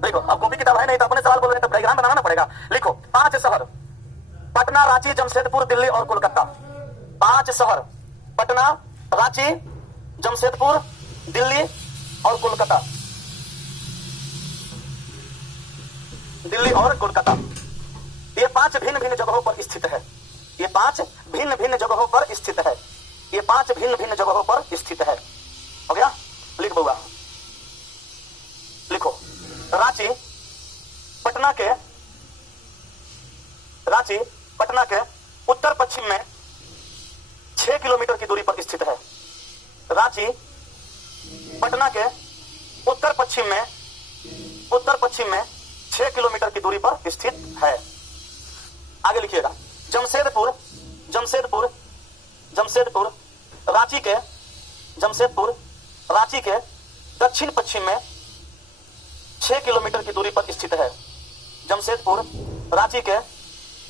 लिखो, अब कॉपी किताब है नहीं तो अपने सवाल बोल रहे हैं तो डायग्राम बनाना पड़ेगा। लिखो 5 शहर, पटना, रांची, जमशेदपुर, दिल्ली और कोलकाता। 5 शहर, पटना, रांची, जमशेदपुर, दिल्ली और कोलकाता। दिल्ली और कोलकाता, ये 5 भिन्न भिन्न जगहों पर स्थित है। ये 5 भिन्न भिन्न जगहों पर स्थित है। ये 5 भिन्न भिन्न जगहों पर स्थित है। हो गया? लिख बउआ, लिखो रांची पटना के उत्तर पश्चिम में 6 किलोमीटर की दूरी पर स्थित है। रांची पटना के उत्तर पश्चिम में 6 किलोमीटर की दूरी पर स्थित है। आगे लिखिएगा जमशेदपुर रांची के दक्षिण पश्चिम में 6 किलोमीटर की दूरी पर स्थित है। जमशेदपुर रांची के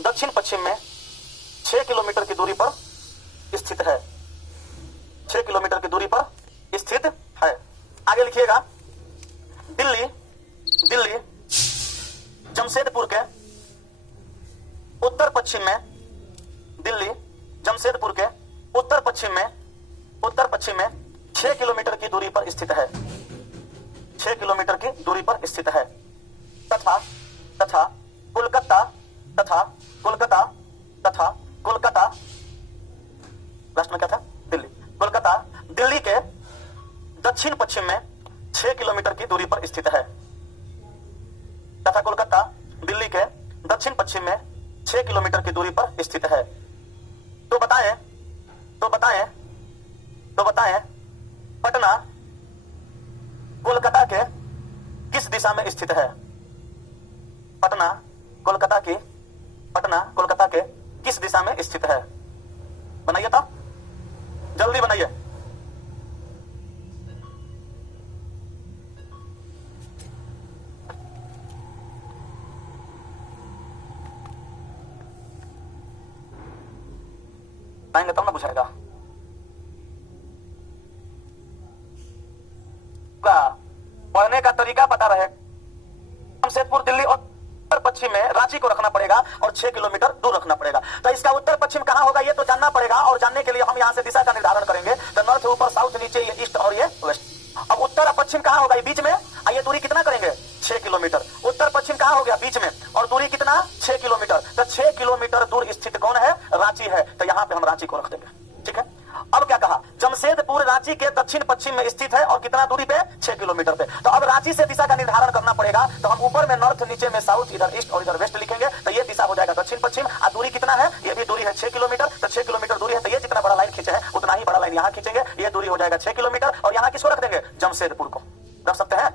दक्षिण पश्चिम में 6 किलोमीटर की दूरी पर स्थित है। 6 किलोमीटर की दूरी पर स्थित है। आगे लिखिएगा दिल्ली जमशेदपुर के उत्तर पश्चिम में 6 किलोमीटर की दूरी पर स्थित है। 6 किलोमीटर की दूरी पर स्थित है। तथा कोलकाता लास्ट में क्या था? दिल्ली। कोलकाता दिल्ली के दक्षिण पश्चिम में 6 किलोमीटर की दूरी पर स्थित है। तथा कोलकाता दिल्ली के दक्षिण पश्चिम में 6 किलोमीटर की दूरी पर स्थित है। तो बताएं पटना कोलकाता के किस दिशा में स्थित है? पटना कोलकाता के किस दिशा में स्थित है? बनाइए तो, जल्दी बनाइए। पाएंगे तब ना बुझाएगा। पढ़ने का तरीका पता रहे। जमशेदपुर दिल्ली और उत्तर पश्चिम में रांची को रखना पड़ेगा और 6 किलोमीटर दूर रखना पड़ेगा। तो इसका उत्तर पश्चिम कहां होगा ये तो जानना पड़ेगा, और जानने के लिए हम यहां से दिशा का निर्धारण करेंगे। तो नॉर्थ ऊपर, साउथ नीचे, ये ईस्ट और ये वेस्ट। अब उत्तर और पश्चिम कहां होगा? ये बीच में। ये दूरी कितना करेंगे? 6 किलोमीटर। उत्तर पश्चिम कहां हो गया? बीच में। और दूरी कितना? 6 किलोमीटर। तो 6 किलोमीटर दूर स्थित कौन है? रांची है। तो यहां पे हम रांची को रख देंगे। ठीक है। अब क्या कहा? जमशेदपुर रांची के दक्षिण पश्चिम में स्थित है और कितना दूरी पे? 6 किलोमीटर पे। तो अब रांची से दिशा का निर्धारण करना पड़ेगा। तो हम ऊपर में नॉर्थ, नीचे में साउथ, इधर ईस्ट और इधर वेस्ट लिखेंगे। तो ये दिशा हो जाएगा दक्षिण पश्चिम। और दूरी कितना है? ये भी दूरी है 6 किलोमीटर। तो 6 किलोमीटर दूरी है, तो ये जितना बड़ा लाइन खींचे है उतना ही बड़ा लाइन यहाँ खींचेंगे। ये दूरी हो जाएगा 6 किलोमीटर। और यहाँ किसको रख देंगे? जमशेदपुर को रख सकते हैं।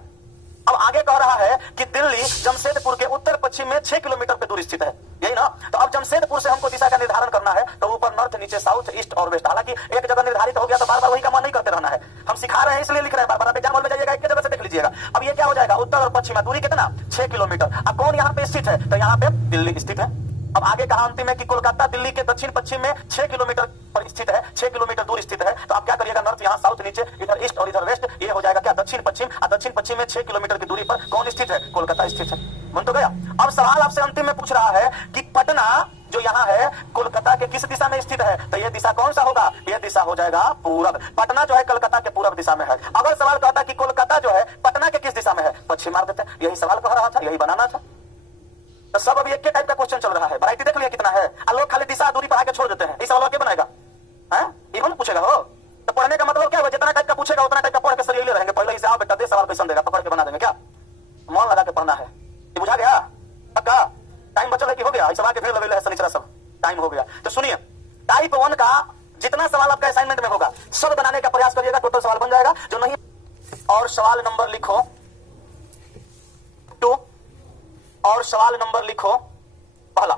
अब आगे कह रहा है कि दिल्ली जमशेदपुर के उत्तर पश्चिम में 6 किलोमीटर पे दूर स्थित है, यही ना? तो अब जमशेदपुर से हमको दिशा का निर्धारण करना है। तो ऊपर नॉर्थ, नीचे साउथ, ईस्ट और वेस्ट। हालांकि एक जगह निर्धारित हो गया तो बार बार वही काम नहीं करते रहना है। हम सिखा रहे हैं इसलिए लिख रहे हैं। बार बार एग्जाम हॉल में जाइएगा, एक जगह से देख लीजिएगा। अब ये क्या हो जाएगा? उत्तर और पश्चिम, दूरी कितना? 6 किलोमीटर। अब कौन यहाँ पे स्थित है? तो यहाँ पे दिल्ली स्थित है। अब आगे कहा अंतिम में कि कोलकाता दिल्ली के दक्षिण पश्चिम में 6 किलोमीटर पर स्थित है, 6 किलोमीटर दूर स्थित है। तो आप क्या करिएगा? नॉर्थ यहाँ, साउथ नीचे, इधर ईस्ट और इधर वेस्ट। ये हो जाएगा क्या? दक्षिण पश्चिम। दक्षिण पश्चिम में 6 किलोमीटर की दूरी पर कौन स्थित है? कोलकाता स्थित है। मन तो गया। अब सवाल आपसे अंतिम में पूछ रहा है कि पटना जो यहाँ है कोलकाता के किस दिशा में स्थित है? तो ये दिशा कौन सा होगा? ये दिशा हो जाएगा पूरब। पटना जो है कोलकाता के पूरब दिशा में है। अगर सवाल कहता कि कोलकाता जो है पटना के किस दिशा में है? पश्चिम मार देते। यही सवाल कह रहा था, यही बनाना था। तो सब अभी एक के टाइप का क्वेश्चन चल रहा है। वैरायटी देख लिया कितना है। लोग खाली दिशा दूरी पर आके छोड़ देते हैं। इस सवाल क्या बनाएगा? इवन पूछेगा हो तो पढ़ने का मतलब क्या होगा? जितना टाइप का पूछेगा उतना टाइप का पढ़ के सर यही रहेंगे। पहले इसे आओ बेटा, दे सवाल कैसे देगा, पकड़ के बना देंगे। क्या मन लगा के पढ़ना है? ये बुझा गया? पक्का? टाइम बचल है कि हो गया? इस सवाल के फिर लगे है सनीचरा सब टाइम हो गया। तो सुनिए, टाइप 1 का जितना सवाल आपका असाइनमेंट में होगा सब बनाने का प्रयास करिएगा। टोटल सवाल बन जाएगा। जो नहीं, और सवाल नंबर लिखो 2 और सवाल नंबर लिखो पहला।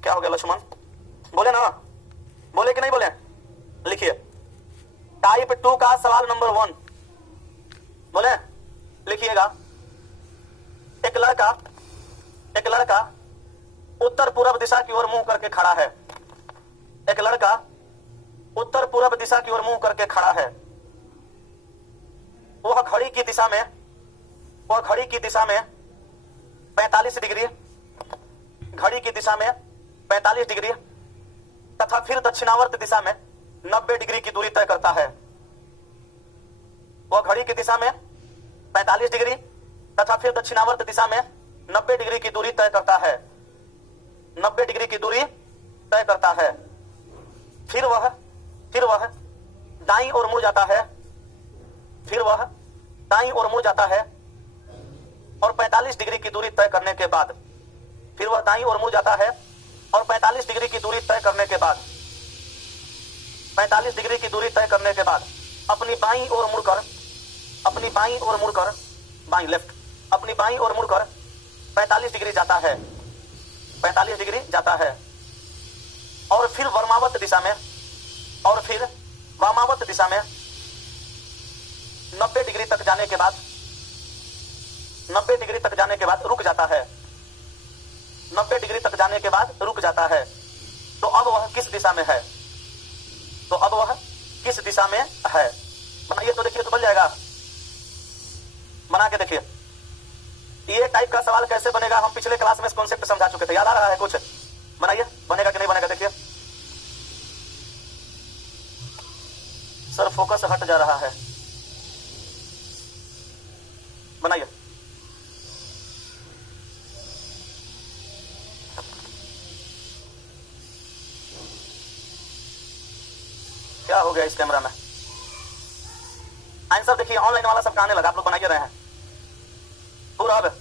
क्या हो गया लक्ष्मण? बोले ना? बोले कि नहीं बोले? लिखिए टाइप 2 का सवाल नंबर 1 बोले, लिखिएगा। एक लड़का उत्तर पूर्व दिशा की ओर मुंह करके खड़ा है। एक लड़का उत्तर पूर्व दिशा की ओर मुंह करके खड़ा है। वह घड़ी की दिशा में 45 डिग्री, घड़ी की दिशा में 45 डिग्री तथा फिर दक्षिणावर्त दिशा में 90 डिग्री की दूरी तय करता है। वह घड़ी की दिशा में 45 डिग्री तथा फिर दक्षिणावर्त दिशा में 90 डिग्री की दूरी तय करता है, 90 डिग्री की दूरी तय करता है। फिर वह दाईं ओर मुड़ जाता है, फिर वह दाईं ओर मुड़ जाता है और 45 डिग्री की दूरी तय करने के बाद, फिर वह दाईं ओर मुड़ जाता है और 45 डिग्री की दूरी तय करने के बाद, 45 डिग्री की दूरी तय करने के बाद अपनी बाईं ओर मुड़कर, अपनी बाईं ओर मुड़कर, बाईं लेफ्ट, अपनी बाईं ओर मुड़कर 45 डिग्री जाता है, 45 डिग्री जाता है और फिर वामावर्त दिशा में, और फिर वामावर्त दिशा में 90 डिग्री तक जाने के बाद, 90 डिग्री तक जाने के बाद रुक जाता है, 90 डिग्री तक जाने के बाद रुक जाता है। तो अब वह किस दिशा में है, तो अब वह किस दिशा में है? बनाइए तो देखिए, तो बन जाएगा, बना के देखिए। ये टाइप का सवाल कैसे बनेगा, हम पिछले क्लास में इस कॉन्सेप्ट समझा चुके थे, याद आ रहा है कुछ? बनाइए, बनेगा कि नहीं बनेगा देखिए। सर फोकस हट जा रहा है, बनाइए। क्या हो गया इस कैमरा में? आंसर देखिए, ऑनलाइन वाला सब आने लगा, आप लोग बनाइए रहे हैं पूरा। अब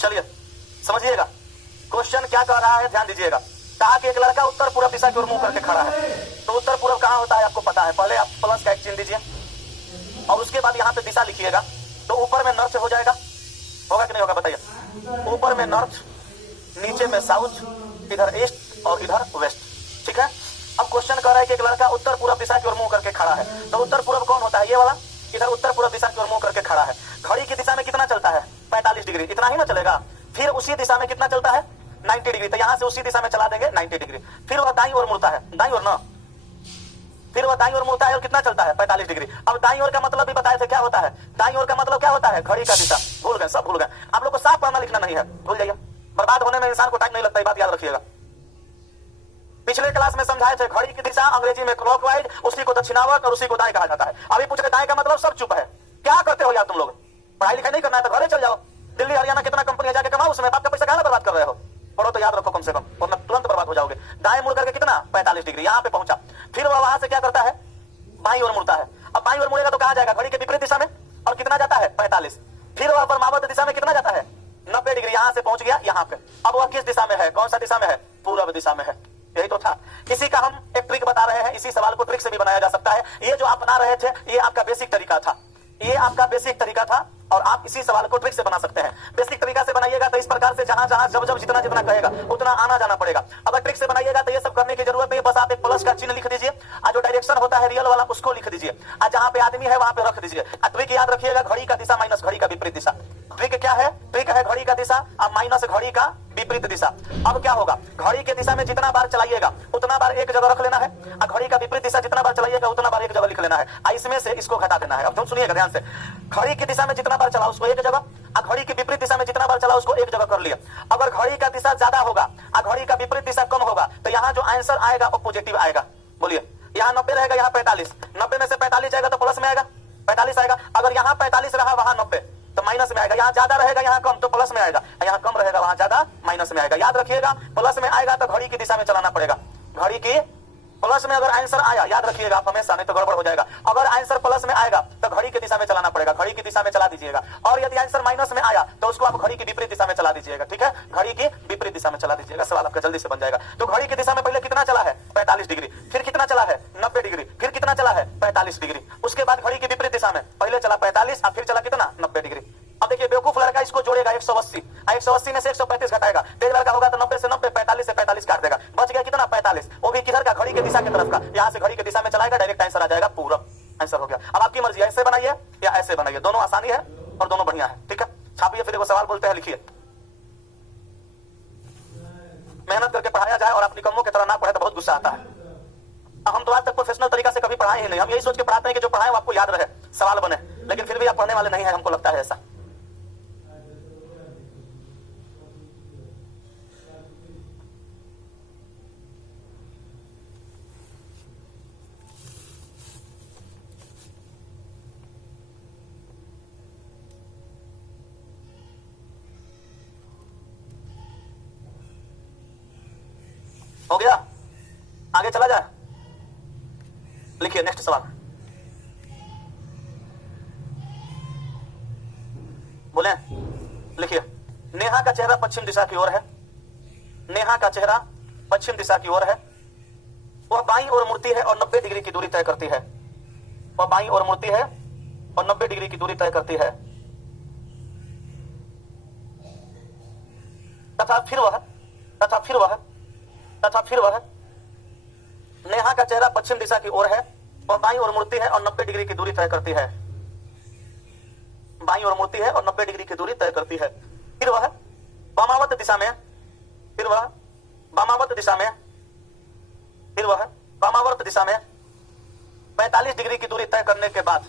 चलिए समझिएगा क्वेश्चन क्या कह रहा है, ध्यान दीजिएगा। कहा कि एक लड़का उत्तर पूर्व दिशा की ओर मुंह करके खड़ा है, तो उत्तर पूर्व कहां होता है आपको पता है। पहले आप प्लस का एक चिन्ह दीजिए और उसके बाद यहां पे दिशा लिखिएगा, तो ऊपर में नॉर्थ हो जाएगा, होगा कि नहीं होगा बताइए। ऊपर में नॉर्थ, नीचे में साउथ, इधर ईस्ट और इधर वेस्ट, ठीक है। अब क्वेश्चन कह रहा है कि एक लड़का उत्तर पूर्व दिशा की ओर मुंह करके खड़ा है, तो उत्तर पूर्व कौन होता है, ये वाला। इधर उत्तर पूर्व दिशा की ओर मुंह करके खड़ा है, घड़ी की दिशा में कितना चलता है, 45 डिग्री, इतना ही ना चलेगा। फिर उसी दिशा में कितना चलता है, 90 डिग्री, तो यहां से उसी दिशा में चला देंगे 90 डिग्री। फिर वह दाईं ओर मुड़ता है, दाईं ओर ना, फिर वह दाईं ओर मुड़ता है और कितना चलता है, 45 डिग्री। अब दाईं ओर का मतलब भी बताए थे क्या होता है, दाईं ओर का मतलब क्या होता है, घड़ी का दिशा। भूल गए, सब भूल गए। आप लोग को साफ पढ़ना लिखना नहीं है, भूल जाइए, बर्बाद होने में इंसान को टाइम नहीं लगता, ये बात याद रखिएगा। पिछले क्लास में समझाए थे घड़ी की दिशा अंग्रेजी में क्लॉकवाइज, उसी को दक्षिणावर्त और उसी को दाएं कहा जाता है। अभी पूछ रहे दाएं का मतलब, सब चुप है। क्या करते हो यार तुम लोग, पढ़ाई लिखाई नहीं करना है तो घरे चल जाओ, दिल्ली हरियाणा कितना कंपनी जाके कमाओ, उसमें बाप का पैसा कहां बर्बाद कर रहे हो। पढ़ो तो याद रखो कम से कम, वरना तुरंत बर्बाद हो जाओगे। दाएं मुड़ करके कितना, 45 डिग्री, यहां पे पहुंचा। फिर वह वहां से क्या करता है, बाईं ओर मुड़ता है। अब बाईं ओर मुड़ेगा तो कहां जाएगा, घड़ी के विपरीत दिशा में, और कितना जाता है, 45। फिर वह वामावर्त दिशा में कितना जाता है, 90 डिग्री, यहां से पहुंच गया यहां पे। अब वह किस दिशा में है, कौन सा दिशा में है, पूर्व दिशा में है। यही तो था, इसी का हम एक ट्रिक बता रहे हैं। इसी सवाल को ट्रिक से भी बनाया जा सकता है। ये जो आप बना रहे थे, ये आपका बेसिक तरीका था, ये आपका बेसिक तरीका था, और आप इसी सवाल को ट्रिक से बना सकते हैं। बेसिक तरीका से बनाइएगा तो इस प्रकार से जहां जहां जब जब जितना जितना कहेगा उतना आना जाना पड़ेगा। अगर ट्रिक से बनाइएगा तो ये सब करने की जरूरत नहीं, बस आप एक प्लस का चिन्ह लिख दीजिए, और जो डायरेक्शन होता है रियल वाला उसको लिख दीजिए, और जहां पे आदमी है वहां पे रख दीजिए। ट्रिक याद रखिएगा, घड़ी का दिशा माइनस घड़ी का विपरीत दिशा। ट्रिक क्या है, ट्रिक है घड़ी का दिशा और माइनस घड़ी का विपरीत दिशा। अब क्या होगा, घड़ी के दिशा में जितना बार चलाइएगा उतना बार एक जगह रख लेना है, और घड़ी का विपरीत दिशा जितना बार चलाइएगा उतना बार एक जगह लिख लेना है, और इसमें से इसको घटा देना है। अब तुम सुनिएगा ध्यान से, घड़ी की दिशा में जितना बार चला उसको एक जगह, और घड़ी की विपरीत दिशा में जितना बार चला उसको एक जगह कर लिया। अगर घड़ी का दिशा ज्यादा होगा और घड़ी का विपरीत दिशा कम होगा तो यहाँ जो आंसर आएगा वो पॉजिटिव आएगा। बोलिए, यहाँ 90 रहेगा, यहाँ 45, 90 में से 45 जाएगा तो प्लस में आएगा, 45 आएगा। अगर यहाँ 45 रहा वहां 90 तो माइनस में आएगा, यहाँ ज्यादा रहेगा यहाँ कम तो प्लस में आएगा, यहाँ कम रहेगा वहां ज्यादा माइनस में आएगा। याद रखिएगा, प्लस में आएगा तो घड़ी की दिशा में चलाना पड़ेगा। घड़ी की प्लस में अगर आंसर आया, याद रखिएगा आप हमेशा, नहीं तो गड़बड़ हो जाएगा। अगर आंसर प्लस में आएगा तो घड़ी की दिशा में चलाना पड़ेगा, घड़ी की दिशा में चला दीजिएगा। और यदि आंसर माइनस में आया तो उसको आप घड़ी की विपरीत दिशा में चला दीजिएगा, ठीक है, घड़ी की विपरीत दिशा में चला दीजिएगा, सवाल आपका जल्दी से बन जाएगा। तो घड़ी की दिशा में पहले कितना चला है, 45 डिग्री, फिर कितना चला है, 90 डिग्री, फिर कितना चला है, 45 डिग्री। उसके बाद घड़ी की विपरीत दिशा में पहले चला 45 और फिर चला कितना, 90 डिग्री। अब देखिए, बेवकूफ लड़का इसको जोड़ेगा 180, 180 में से 135 घटाएगा, तेज लड़का होगा तो 90 से 90, 45 से 45 काट देगा, बच गया कितना, 45। वो भी किधर का, घड़ी के दिशा की तरफ का, यहाँ से घड़ी के दिशा में चलाएगा, डायरेक्ट आंसर आ जाएगा, पूरा आंसर हो गया। अब आपकी मर्जी, ऐसे बनाइए या ऐसे बनाइए, दोनों आसानी है और दोनों बढ़िया है, ठीक है। छापिए, फिर वो सवाल बोलते हैं लिखिए। मेहनत करके पढ़ाया जाए और आप निकम्मों की तरह ना पढ़े तो बहुत गुस्सा आता है। हम तो आज तक प्रोफेशनल तरीका से कभी पढ़ाए ही नहीं, हम यही सोच के पढ़ाते हैं कि जो पढ़ाए वो आपको याद रहे, सवाल बने, लेकिन फिर भी आप पढ़ने वाले नहीं है, हमको लगता है ऐसा। हो गया, आगे चला जाए। लिखिए नेक्स्ट सवाल, बोले, लिखिए। नेहा का चेहरा पश्चिम दिशा की ओर है। नेहा का चेहरा पश्चिम दिशा की ओर है। वह बाईं ओर मुड़ती है और 90 डिग्री की दूरी तय करती है। वह बाईं ओर मुड़ती है और 90 डिग्री की दूरी तय करती है। तथा फिर वह नेहा का चेहरा पश्चिम दिशा की ओर है। वह बाईं ओर मुड़ती है और 90 डिग्री की दूरी तय करती है। बाईं ओर मुड़ती है और 90 डिग्री की दूरी तय करती है। फिर वह वामावर्त दिशा में 45 डिग्री की दूरी तय करने के बाद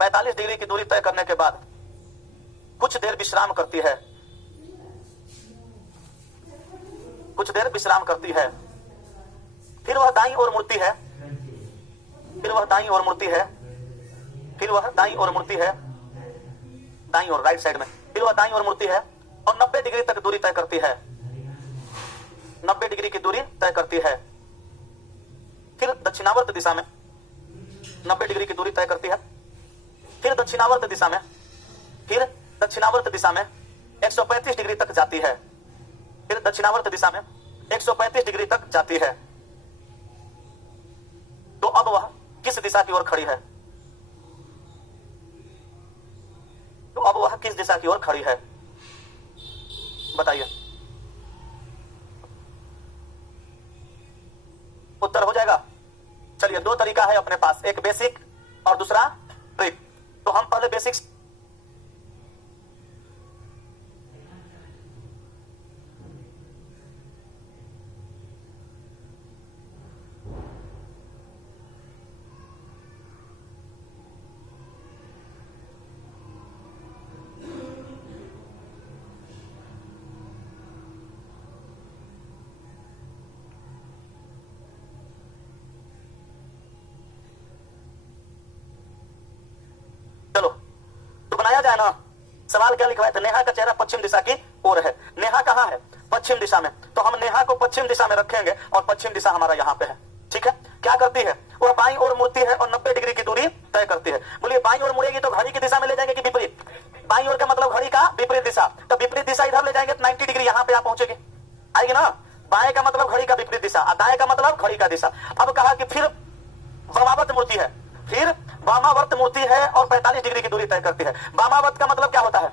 45 डिग्री की दूरी तय करने के बाद कुछ देर विश्राम करती है। कुछ देर विश्राम करती है। फिर वह दाईं ओर मुड़ती है। फिर वह दाईं ओर मुड़ती है। फिर वह दाईं ओर मुड़ती है, दाईं ओर, राइट साइड में। फिर वह दाईं ओर मुड़ती है और 90 डिग्री तक दूरी तय करती है। 90 डिग्री की दूरी तय करती है। फिर दक्षिणावर्त दिशा में 90 डिग्री की दूरी तय करती है। फिर दक्षिणावर्त दिशा में 135 डिग्री तक जाती है। फिर दक्षिणावर्त दिशा में 135 डिग्री तक जाती है। तो अब वह किस दिशा की ओर खड़ी है? तो अब वह किस दिशा की ओर खड़ी है, बताइए। उत्तर हो जाएगा। चलिए, दो तरीका है अपने पास, एक बेसिक और दूसरा ट्रिक। तो हम पहले बेसिक, चलो तो बनाया जाए ना। सवाल क्या लिखवाए थे? नेहा का चेहरा पश्चिम दिशा की ओर है। नेहा कहां है? पश्चिम दिशा में। तो हम नेहा को पश्चिम दिशा में रखेंगे और पश्चिम दिशा हमारा यहां पे है। ठीक है, क्या करती है? वह बाईं ओर मुड़ती है और 90 डिग्री की दूरी तय करती है। बोलिए, बाईं ओर मुड़ेगी तो घड़ी की दिशा में ले जाएंगे कि विपरीत? बाईं ओर का मतलब घड़ी का विपरीत दिशा। तो विपरीत दिशा इधर ले जाएंगे तो 90 डिग्री यहां पे आप पहुंचेगी, आएगी ना। बाएं का मतलब घड़ी का विपरीत दिशा, दाएं का मतलब घड़ी का दिशा। अब कहा कि फिर वामावर्त मुड़ती है। फिर वामावर्त मुड़ती है और 45 डिग्री की दूरी तय करती है। वामावर्त का मतलब क्या होता है?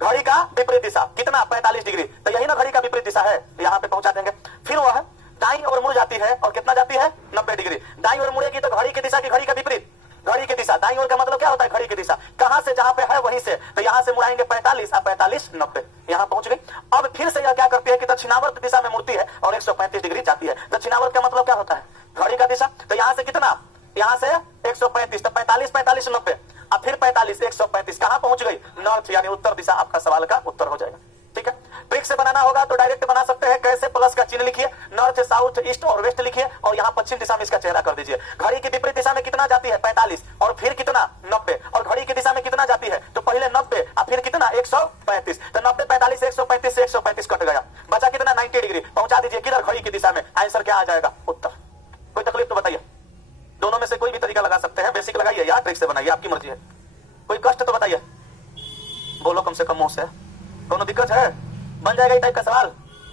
घड़ी का विपरीत दिशा। कितना? 45 डिग्री। तो यही ना घड़ी का विपरीत दिशा है, यहां पे पहुंचा देंगे। फिर वह दाईं ओर मुड़ जाती है और कितना जाती है? 90 डिग्री। दाईं ओर मुड़ेगी तो घड़ी की दिशा की घड़ी का विपरीत, घड़ी की दिशा। दाईं ओर का मतलब क्या होता है? घड़ी की दिशा। कहां से? जहां पे है वहीं से। तो यहां से मुड़ाएंगे 45 और 45 90, यहां पहुंच गई। अब फिर से यह क्या करती है कि दक्षिणावर्त दिशा में मुड़ती है और 135 डिग्री जाती है। दक्षिणावर्त का मतलब क्या होता है? घड़ी का दिशा। तो यहां से कितना? यहां से 135, तो 45 45 90 और फिर 45 135, कहां पहुंच गई? नॉर्थ, यानी उत्तर दिशा। आपका सवाल का उत्तर हो जाएगा। ठीक है, ट्रिक से बनाना होगा तो डायरेक्ट बना सकते हैं। कैसे? प्लस का चिन्ह लिखिए, नॉर्थ साउथ ईस्ट और वेस्ट लिखिए और यहाँ पश्चिम दिशा में इसका चेहरा कर दीजिए। घड़ी की विपरीत दिशा में कितना जाती है? 45 और फिर कितना? 90। और घड़ी की दिशा में कितना जाती है? तो पहले 90 और फिर कितना? 135। तो 90 45 135 से 135 कट गया, बचा कितना? 90 डिग्री। पहुंचा दीजिए किधर? घड़ी की दिशा में। आंसर क्या आ जाएगा? उत्तर। कोई तकलीफ तो बताइए। दोनों में से कोई भी तरीका लगा सकते हैं। बेसिक लगाइए या ट्रिक से बनाइए, आपकी मर्जी है। कोई कष्ट तो बताइए, बोलो कम से कम मुंह से। दोनों दिक्कत है? बन जाएगा ये टाइप का सवाल।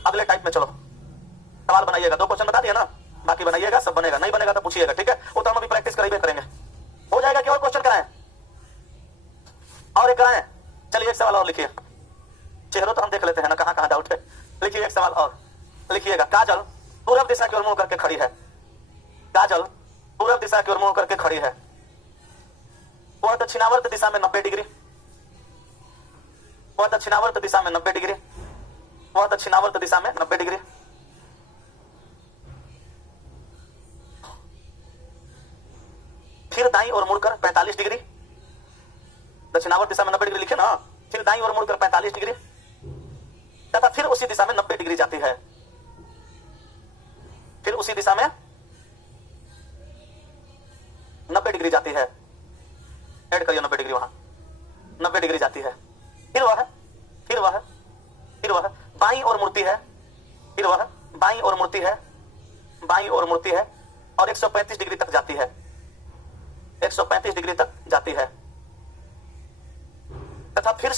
अगले टाइप में चलो, सवाल बनाइएगा। 2 क्वेश्चन बता दिए ना, बाकी बनाइएगा, सब बनेगा। नहीं बनेगा तो पूछिएगा, ठीक है? वो तो हम अभी प्रैक्टिस करेंगे। हो जाएगा कि और क्वेश्चन कराएं? और एक कराएं? चलिए एक सवाल और लिखिए। चेहरों तो हम देख लेते हैं ना, कहां कहां डाउट है। लिखिए एक सवाल और, लिखिएगा। काजल पूरब दिशा की ओर मुंह करके खड़ी है। काजल पूरब दिशा की ओर मुंह करके खड़ी है। वह दक्षिणावर्त दिशा में 90 डिग्री, वह दक्षिणावर्त दिशा में 90 डिग्री, वह दक्षिणावर्त दिशा में 90 डिग्री। फिर दाईं ओर मुड़कर 45 डिग्री, दक्षिणावर्त दिशा में 90 डिग्री लिखे ना। फिर दाईं ओर मुड़कर 45 डिग्री तथा फिर उसी दिशा में 90 डिग्री जाती है। फिर उसी दिशा में 90 डिग्री जाती है। ऐड करिए 90 डिग्री, वहां 90 डिग्री जाती है। फिर वह बाईं ओर मुड़ती है। फिर वह बाईं ओर मुड़ती है बाईं ओर मुड़ती है और 135 डिग्री तक जाती है, 135 डिग्री तक जाती है, तथा फिर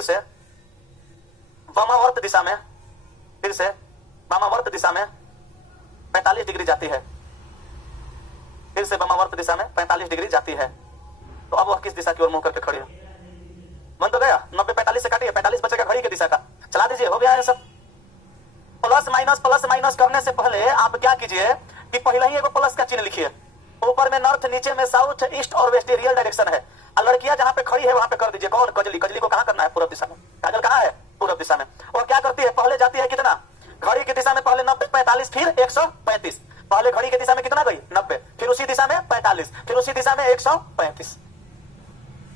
से वामावर्त दिशा में, फिर से वामावर्त दिशा में 45 डिग्री जाती है, फिर से वामावर्त दिशा में 45 डिग्री जाती है। तो अब वह किस दिशा की ओर मुंह करके खड़ी है? बन तो गया, 90 45 से काटिए, 45 बचेगा घड़ी की दिशा का, चला दीजिए, हो गया है सब। प्लस माइनस करने से पहले आप क्या कीजिए कि पहले ही एगो प्लस का चिन्ह लिखिए, ऊपर में नॉर्थ, नीचे में साउथ, ईस्ट और वेस्ट, रियल डायरेक्शन है। और लड़कियां जहां पे खड़ी है वहां पे कर दीजिए। कौन? कजली। कजली को कहां करना है? पूर्व दिशा में। काजल कहां है? पूर्व दिशा में। और क्या करती है? पहले जाती है कितना? घड़ी की दिशा में पहले 90 45 फिर 135। पहले घड़ी की दिशा में कितना गई? 90, फिर उसी दिशा में 45, फिर उसी दिशा में 135,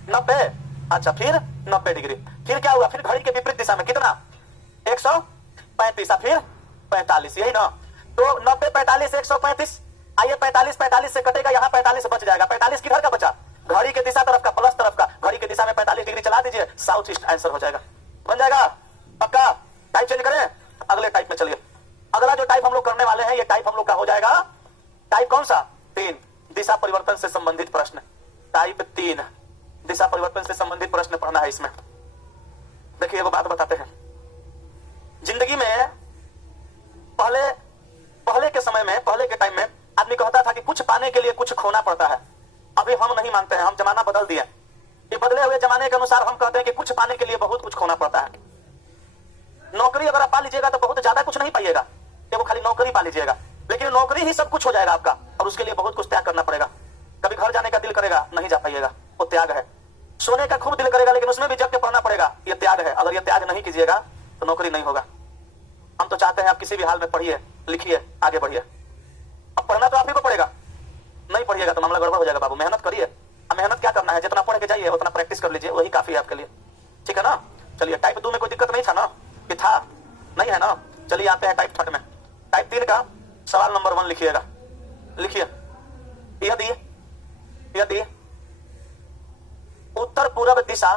90, अच्छा फिर 90 डिग्री, फिर क्या हुआ? फिर घड़ी के विपरीत दिशा में कितना? 135, फिर 45, यही ना? तो 90 45 135, आइए 45 45 से कटेगा, यहाँ 45 बच जाएगा। 45 किधर का बचा? घड़ी के दिशा तरफ का, प्लस तरफ का। घड़ी के दिशा में 45 डिग्री चला दीजिए, साउथ ईस्ट आंसर हो जाएगा। बन जाएगा? पक्का? टाइप चेंज करें, अगले टाइप में चलिए। अगला जो टाइप हम लोग करने वाले हैं, ये टाइप हम लोग का हो जाएगा टाइप कौन सा? 3, दिशा परिवर्तन से संबंधित प्रश्न। टाइप 3, दिशा परिवर्तन से संबंधित प्रश्न पढ़ना है इसमें। देखिए एगो बात बताते हैं, जिंदगी में पहले के समय में, पहले के टाइम में आदमी कहता था कि कुछ पाने के लिए कुछ खोना पड़ता है। अभी हम नहीं मानते हैं, हम जमाना बदल दिए। ये बदले हुए जमाने के अनुसार हम कहते हैं कि कुछ पाने के लिए बहुत कुछ खोना पड़ता है। नौकरी अगर आप पा लीजिएगा तो बहुत ज्यादा कुछ नहीं पाइएगा, वो खाली नौकरी पा लीजिएगा, लेकिन नौकरी ही सब कुछ हो जाएगा आपका, और उसके लिए बहुत कुछ त्याग करना पड़ेगा। कभी घर जाने का दिल करेगा, नहीं जा पाइएगा, वो त्याग है। सोने का खूब दिल करेगा, लेकिन उसमें भी जग के पढ़ना पड़ेगा, ये त्याग है। अगर ये त्याग नहीं कीजिएगा तो नौकरी नहीं होगा। हम तो चाहते हैं आप किसी भी हाल में पढ़िए, लिखिए, आगे बढ़िए। अब पढ़ना तो आप ही को पड़ेगा, नहीं पढ़िएगा तो मामला गड़बड़ हो जाएगा। बाबू मेहनत करिए। अब मेहनत क्या करना है? जितना पढ़ के जाइए उतना प्रैक्टिस कर लीजिए, वही काफी है आपके लिए, ठीक है ना? चलिए टाइप 2 में कोई दिक्कत नहीं था ना? कि था? नहीं है ना? चलिए आते हैं टाइप 3 में। टाइप 3 का सवाल नंबर 1 लिखिएगा, लिखिए। यदि उत्तर पूर्व दिशा,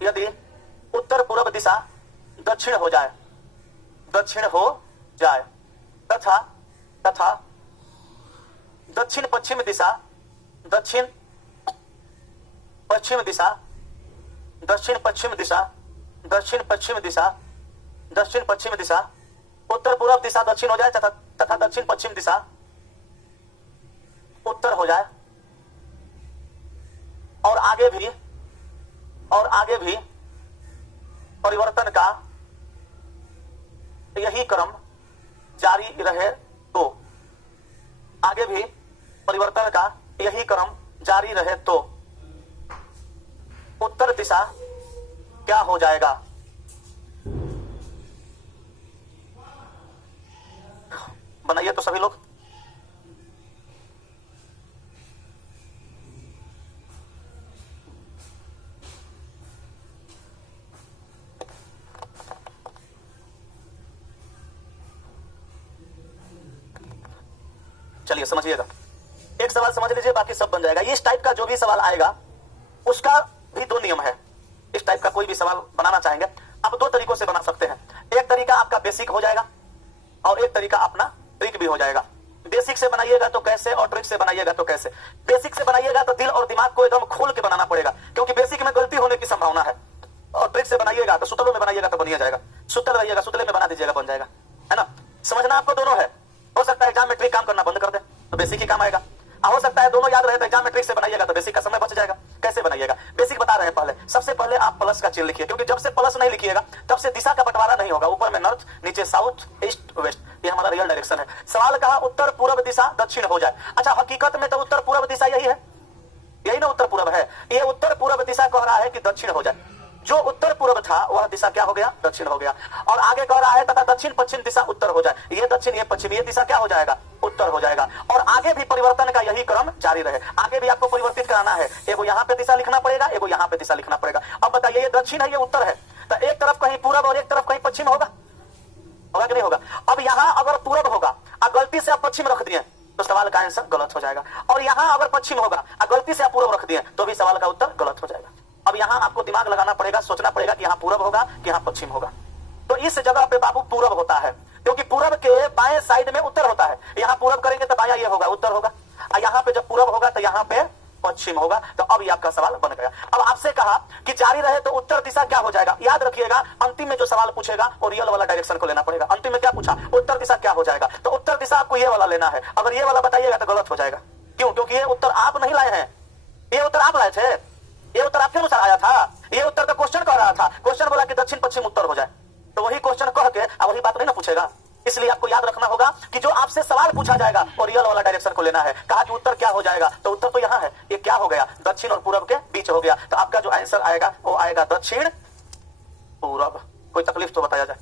यदि उत्तर पूर्व दिशा दक्षिण हो जाए, तथा दक्षिण पश्चिम दिशा, दक्षिण पश्चिम दिशा, उत्तर पूर्व दिशा दक्षिण हो जाए तथा दक्षिण पश्चिम दिशा उत्तर हो जाए, और आगे भी परिवर्तन का यही क्रम जारी रहे तो, आगे भी परिवर्तन का यही क्रम जारी रहे तो उत्तर दिशा क्या हो जाएगा? बनाइए तो सभी लोग। चलिए समझिएगा, एक सवाल समझ लीजिए, बाकी सब बन जाएगा। इस टाइप का जो भी सवाल आएगा उसका भी 2 नियम है। इस टाइप का कोई भी सवाल बनाना चाहेंगे आप 2 तरीकों से बना सकते हैं। एक तरीका आपका बेसिक हो जाएगा और एक तरीका अपना ट्रिक भी हो जाएगा। बेसिक से बनाइएगा तो कैसे, और ट्रिक से बनाइएगा तो कैसे। बेसिक से बनाइएगा तो दिल और दिमाग को एकदम खोल के बनाना पड़ेगा, क्योंकि बेसिक में गलती होने की संभावना है। और ट्रिक से बनाइएगा तो सुतलों में बनाइएगा तो बनिया जाएगा, सुतल रहिएगा सुतले में बना दीजिएगा, बन जाएगा, है ना? समझना आपको दोनों है। हो सकता है एग्जाम में ट्रिक काम करना बंद कर दे तो बेसिक ही काम आएगा, हो सकता है दोनों याद रहे तो एग्जाम में ट्रिक से बनाइएगा तो बेसिक का समय बच जाएगा। कैसे बनाइएगा? बेसिक बता रहे हैं। पहले सबसे पहले आप प्लस का चिन्ह लिखिए, क्योंकि जब से प्लस नहीं लिखिएगा तब से दिशा का बंटवारा नहीं होगा। ऊपर में नॉर्थ, नीचे साउथ, ईस्ट, वेस्ट, ये हमारा रियल डायरेक्शन है। सवाल कहा उत्तर पूर्व दिशा दक्षिण हो जाए। अच्छा हकीकत में तो उत्तर पूर्व दिशा यही है, यही ना उत्तर पूर्व है। ये उत्तर पूर्व दिशा कह रहा है कि दक्षिण हो जाए। जो उत्तर पूर्व था वह दिशा क्या हो गया? दक्षिण हो गया। और आगे कह रहा है तथा दक्षिण पश्चिम दिशा उत्तर हो जाए। ये दक्षिण, ये पश्चिम, ये दिशा क्या हो जाएगा? उत्तर हो जाएगा। और आगे भी परिवर्तन का यही क्रम जारी रहे। आगे भी आपको परिवर्तित कराना है, एगो यहाँ पे दिशा लिखना पड़ेगा, एगो यहाँ पे दिशा लिखना पड़ेगा। अब बताइए ये दक्षिण है, ये उत्तर है, तो एक तरफ कहीं पूरब और एक तरफ कहीं पश्चिम होगा, होगा कि नहीं होगा? अब यहाँ अगर पूरब होगा और गलती से आप पश्चिम रख दिए तो सवाल का आंसर गलत हो जाएगा। और यहाँ अगर पश्चिम होगा और गलती से आप पूरब रख दिए तो भी सवाल का उत्तर गलत हो जाएगा। अब यहाँ आपको दिमाग लगाना पड़ेगा, सोचना पड़ेगा कि यहाँ पूरब होगा कि यहाँ पश्चिम होगा। तो इस जगह पे बाबू पूरब होता है, क्योंकि पूरब के बाएं साइड में उत्तर होता है। यहाँ पूरब करेंगे तो बाया ये होगा, उत्तर होगा, और यहाँ पे जब पूरब होगा तो यहाँ पे पश्चिम होगा। तो अब ये आपका सवाल बन गया। अब आपसे कहा कि जारी रहे तो उत्तर दिशा क्या हो जाएगा। याद रखिएगा अंतिम में जो सवाल पूछेगा वो रियल वाला डायरेक्शन को लेना पड़ेगा। अंतिम में क्या पूछा, उत्तर दिशा क्या हो जाएगा, तो उत्तर दिशा आपको ये वाला लेना है। अगर ये वाला बताइएगा तो गलत हो जाएगा। क्यों, क्योंकि ये उत्तर आप नहीं लाए हैं, ये उत्तर आप लाए थे, ये उत्तर आपके अनुसार आया था। ये उत्तर तो क्वेश्चन कह रहा था, क्वेश्चन बोला कि दक्षिण पश्चिम उत्तर हो जाए, तो वही क्वेश्चन कह के अब वही बात नहीं ना पूछेगा। इसलिए आपको याद रखना होगा कि जो आपसे सवाल पूछा जाएगा और रियल वाला डायरेक्शन को लेना है। कहा कि उत्तर क्या हो जाएगा, तो उत्तर तो यहाँ है, ये क्या हो गया, दक्षिण और पूरब के बीच हो गया। तो आपका जो आंसर आएगा वो आएगा दक्षिण पूरब। कोई तकलीफ तो बताया जाए,